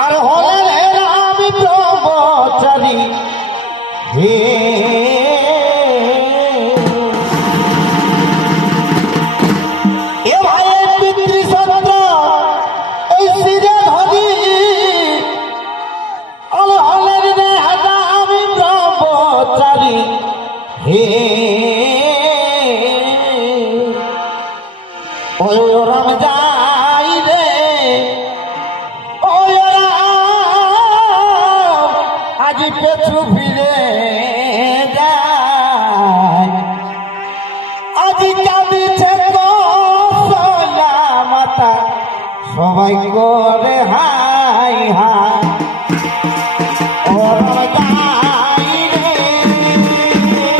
আর হলেন আমি ব্রহ্মচারী হে এ ভাই পিতৃসত্র এই শিরে ধরি আর হলেন আমি ব্রহ্মচারী হে ওই রাম যাই রে আজ পেছু ফিরে যায় আজ কাঁদিছে মাতা সবাই করে হা